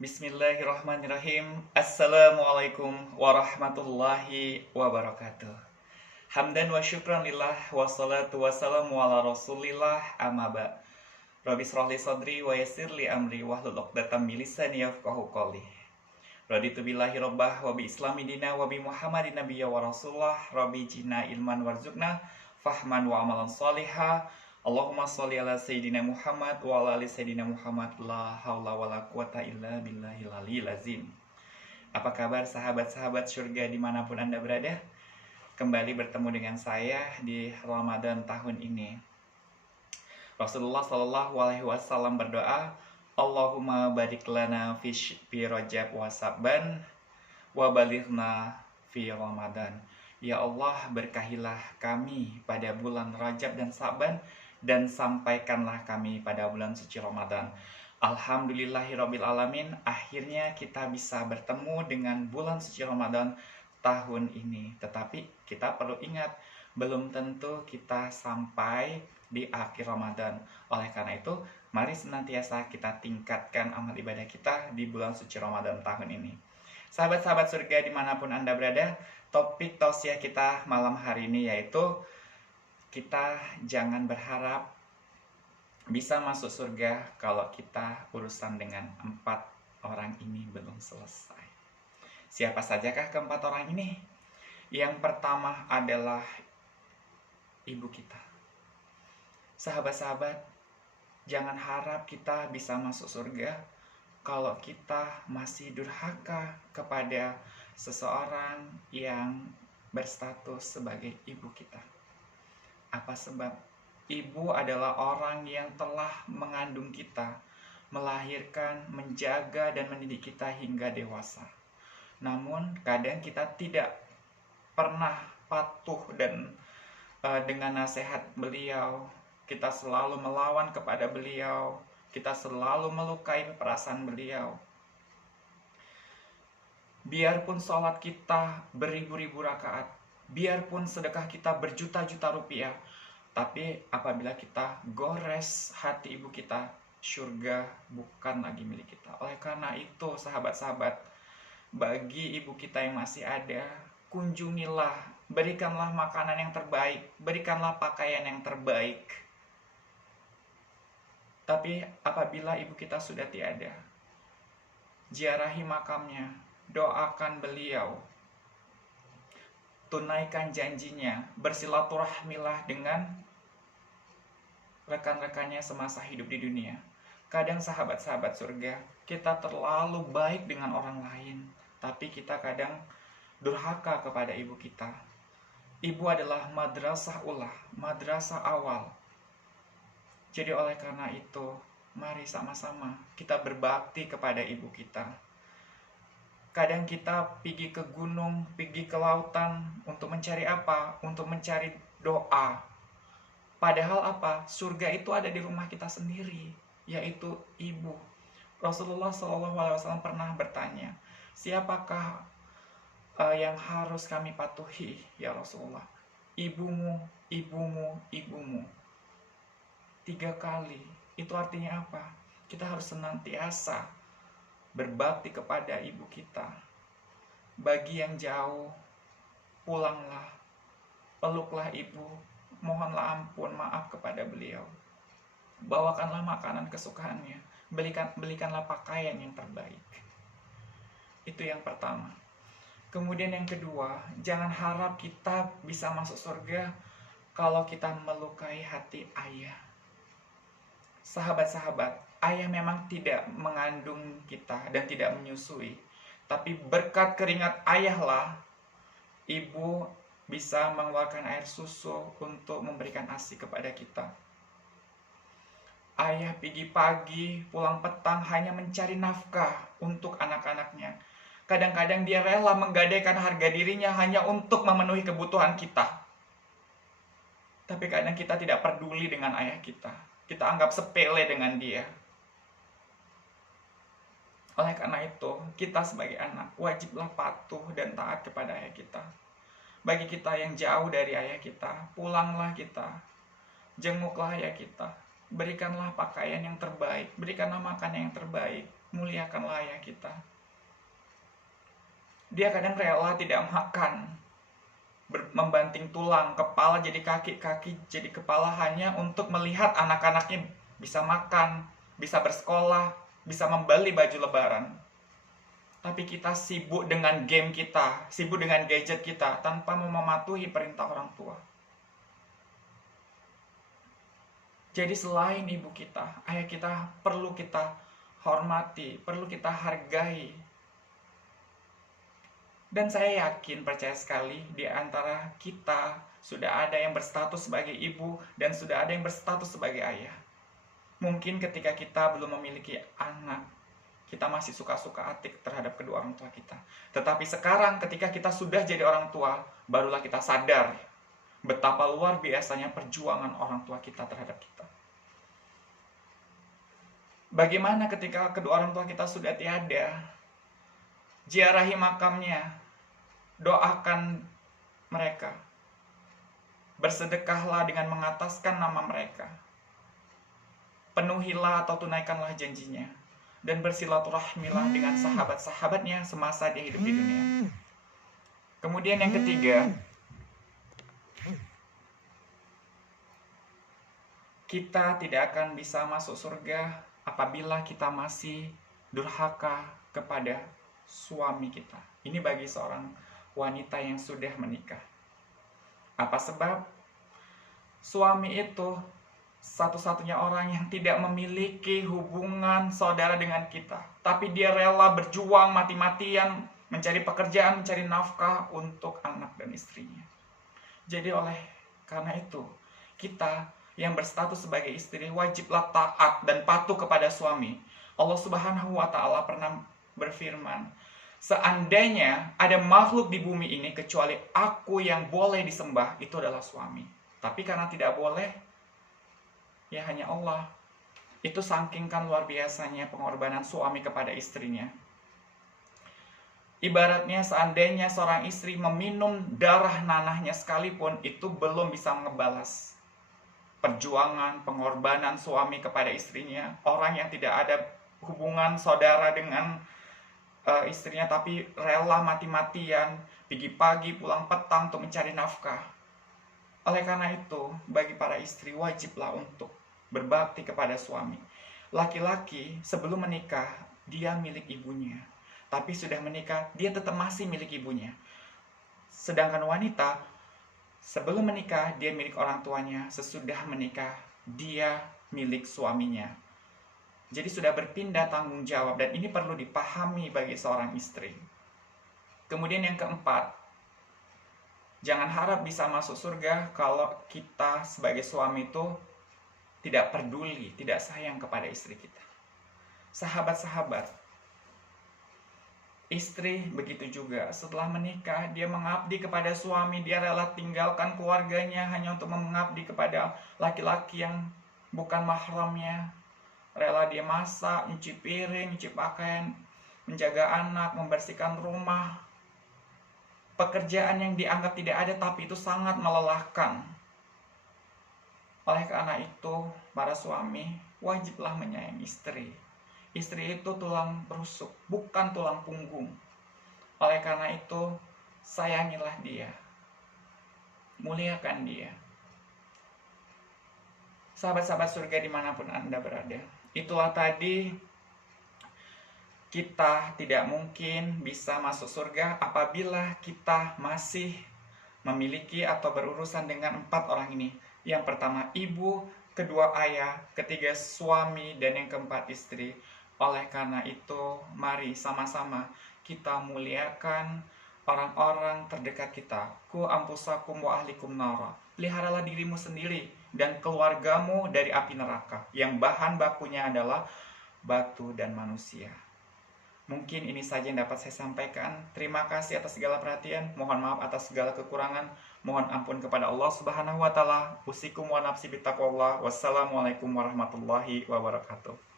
Bismillahirrahmanirrahim. Assalamualaikum warahmatullahi wabarakatuh. Hamdan wa syukran lillah wa salatu wassalamu ala rasulillah amma ba. Rabbi shrah li sadri wa yassir li amri wahlul 'uqdatam min lisani yafqahu qawli. Raditu billahi rabbah wa bi islami dina wa bi muhammadin nabiyya wa rasulullah. Rabbi jina ilman warzuqna fahman wa amalan salihah. Allahumma sholli ala sayyidina Muhammad wa ala ali sayyidina Muhammad. La haula wala quwata illa billahil aliyil azim. Apa kabar sahabat-sahabat surga dimanapun Anda berada? Kembali bertemu dengan saya di Ramadan tahun ini. Rasulullah Shallallahu Alaihi Wasallam berdoa, Allahumma barik lana fi Rajab wa Saban wa balighna fi Ramadan. Ya Allah, berkahilah kami pada bulan Rajab dan Saban, dan sampaikanlah kami pada bulan suci Ramadan. Alhamdulillahirabbil alamin, akhirnya kita bisa bertemu dengan bulan suci Ramadan tahun ini. Tetapi kita perlu ingat, belum tentu kita sampai di akhir Ramadan. Oleh karena itu, mari senantiasa kita tingkatkan amal ibadah kita di bulan suci Ramadan tahun ini. Sahabat-sahabat surga dimanapun Anda berada, topik tausiah kita malam hari ini yaitu kita jangan berharap bisa masuk surga kalau kita urusan dengan 4 orang ini belum selesai. Siapa sajakah keempat orang ini? Yang pertama adalah ibu kita. Sahabat-sahabat, jangan harap kita bisa masuk surga kalau kita masih durhaka kepada seseorang yang berstatus sebagai ibu kita. Apa sebab? Ibu adalah orang yang telah mengandung kita, melahirkan, menjaga, dan mendidik kita hingga dewasa. Namun kadang kita tidak pernah patuh dan dengan nasihat beliau, kita selalu melawan kepada beliau, kita selalu melukai perasaan beliau. Biarpun sholat kita beribu-ribu rakaat, biarpun sedekah kita berjuta-juta rupiah, tapi apabila kita gores hati ibu kita, surga bukan lagi milik kita. Oleh karena itu, sahabat-sahabat, bagi ibu kita yang masih ada, kunjungilah, berikanlah makanan yang terbaik, berikanlah pakaian yang terbaik. Tapi apabila ibu kita sudah tiada, ziarahi makamnya, doakan beliau, tunaikan janjinya, bersilaturahmilah dengan rekan-rekannya semasa hidup di dunia. Kadang sahabat-sahabat surga, kita terlalu baik dengan orang lain, tapi kita kadang durhaka kepada ibu kita. Ibu adalah madrasah ulah, madrasah awal. Jadi oleh karena itu, mari sama-sama kita berbakti kepada ibu kita. Kadang kita pergi ke gunung, pergi ke lautan untuk mencari apa? Untuk mencari doa. Padahal apa? Surga itu ada di rumah kita sendiri, yaitu ibu. Rasulullah SAW pernah bertanya, siapakah yang harus kami patuhi, ya Rasulullah? Ibumu, ibumu, ibumu. 3 kali. Itu artinya apa? Kita harus senantiasa berbakti kepada ibu kita. Bagi yang jauh, pulanglah, peluklah ibu, mohonlah ampun, maaf kepada beliau. Bawakanlah makanan kesukaannya, belikanlah pakaian yang terbaik. Itu yang pertama. Kemudian yang kedua, jangan harap kita bisa masuk surga kalau kita melukai hati ayah. Sahabat-sahabat, ayah memang tidak mengandung kita dan tidak menyusui, tapi berkat keringat ayahlah ibu bisa mengeluarkan air susu untuk memberikan ASI kepada kita. Ayah pergi pagi, pulang petang hanya mencari nafkah untuk anak-anaknya. Kadang-kadang dia rela menggadaikan harga dirinya hanya untuk memenuhi kebutuhan kita. Tapi kadang kita tidak peduli dengan ayah kita. Kita anggap sepele dengan dia. Oleh karena itu, kita sebagai anak wajiblah patuh dan taat kepada ayah kita. Bagi kita yang jauh dari ayah kita, pulanglah kita, jenguklah ayah kita. berikanlah pakaian yang terbaik, berikanlah makan yang terbaik, muliakanlah ayah kita. Dia kadang rela tidak makan, membanting tulang, kepala jadi kaki, kaki jadi kepala, hanya untuk melihat anak-anaknya bisa makan, bisa bersekolah, bisa membeli baju lebaran. Tapi kita sibuk dengan game kita, sibuk dengan gadget kita, tanpa mematuhi perintah orang tua. Jadi selain ibu kita, ayah kita perlu kita hormati, perlu kita hargai. Dan saya yakin, percaya sekali, di antara kita sudah ada yang berstatus sebagai ibu dan sudah ada yang berstatus sebagai ayah. Mungkin ketika kita belum memiliki anak, kita masih suka-suka atik terhadap kedua orang tua kita. Tetapi sekarang ketika kita sudah jadi orang tua, barulah kita sadar betapa luar biasanya perjuangan orang tua kita terhadap kita. Bagaimana ketika kedua orang tua kita sudah tiada? Ziarahi makamnya, doakan mereka, bersedekahlah dengan mengataskan nama mereka, penuhilah atau tunaikanlah janjinya, dan bersilaturahmilah dengan sahabat-sahabatnya semasa dia hidup di dunia. Kemudian yang ketiga, kita tidak akan bisa masuk surga apabila kita masih durhaka kepada suami kita. Ini bagi seorang wanita yang sudah menikah. Apa sebab? Suami itu satu-satunya orang yang tidak memiliki hubungan saudara dengan kita, tapi dia rela berjuang mati-matian mencari pekerjaan, mencari nafkah untuk anak dan istrinya. Jadi oleh karena itu, kita yang berstatus sebagai istri wajiblah taat dan patuh kepada suami. Allah Subhanahu wa Ta'ala pernah berfirman, seandainya ada makhluk di bumi ini kecuali aku yang boleh disembah, itu adalah suami. Tapi karena tidak boleh, ya hanya Allah. Itu saking kan luar biasanya pengorbanan suami kepada istrinya. Ibaratnya seandainya seorang istri meminum darah nanahnya sekalipun, itu belum bisa ngebalas perjuangan, pengorbanan suami kepada istrinya. Orang yang tidak ada hubungan saudara dengan istrinya, tapi rela mati-matian, pagi-pagi pulang petang untuk mencari nafkah. Oleh karena itu, bagi para istri wajiblah untuk berbakti kepada suami. Laki-laki sebelum menikah, dia milik ibunya. Tapi sudah menikah, dia tetap masih milik ibunya. Sedangkan wanita, sebelum menikah, dia milik orang tuanya. Sesudah menikah, dia milik suaminya. Jadi sudah berpindah tanggung jawab, dan ini perlu dipahami bagi seorang istri. Kemudian yang keempat, jangan harap bisa masuk surga kalau kita sebagai suami itu tidak peduli, tidak sayang kepada istri kita. Sahabat-sahabat, istri begitu juga. Setelah menikah, dia mengabdi kepada suami, dia rela tinggalkan keluarganya hanya untuk mengabdi kepada laki-laki yang bukan mahramnya. Rela dia masak, nyuci piring, nyuci pakaian, menjaga anak, membersihkan rumah. Pekerjaan yang dianggap tidak ada, tapi itu sangat melelahkan. Oleh karena itu, para suami wajiblah menyayangi istri. Istri itu tulang rusuk, bukan tulang punggung. Oleh karena itu, sayangilah dia, muliakan dia. Sahabat-sahabat surga dimanapun Anda berada, itulah tadi, kita tidak mungkin bisa masuk surga apabila kita masih memiliki atau berurusan dengan 4 orang ini. Yang pertama ibu, kedua ayah, ketiga suami, dan yang keempat istri. Oleh karena itu, mari sama-sama kita muliakan orang-orang terdekat kita. Ku ampusakum wa ahlikum nara. Peliharalah dirimu sendiri dan keluargamu dari api neraka, yang bahan bakunya adalah batu dan manusia. Mungkin ini saja yang dapat saya sampaikan. Terima kasih atas segala perhatian. Mohon maaf atas segala kekurangan. Mohon ampun kepada Allah Subhanahu wa Ta'ala. Usikum wa nafsi bittaqwallah. Wassalamualaikum warahmatullahi wabarakatuh.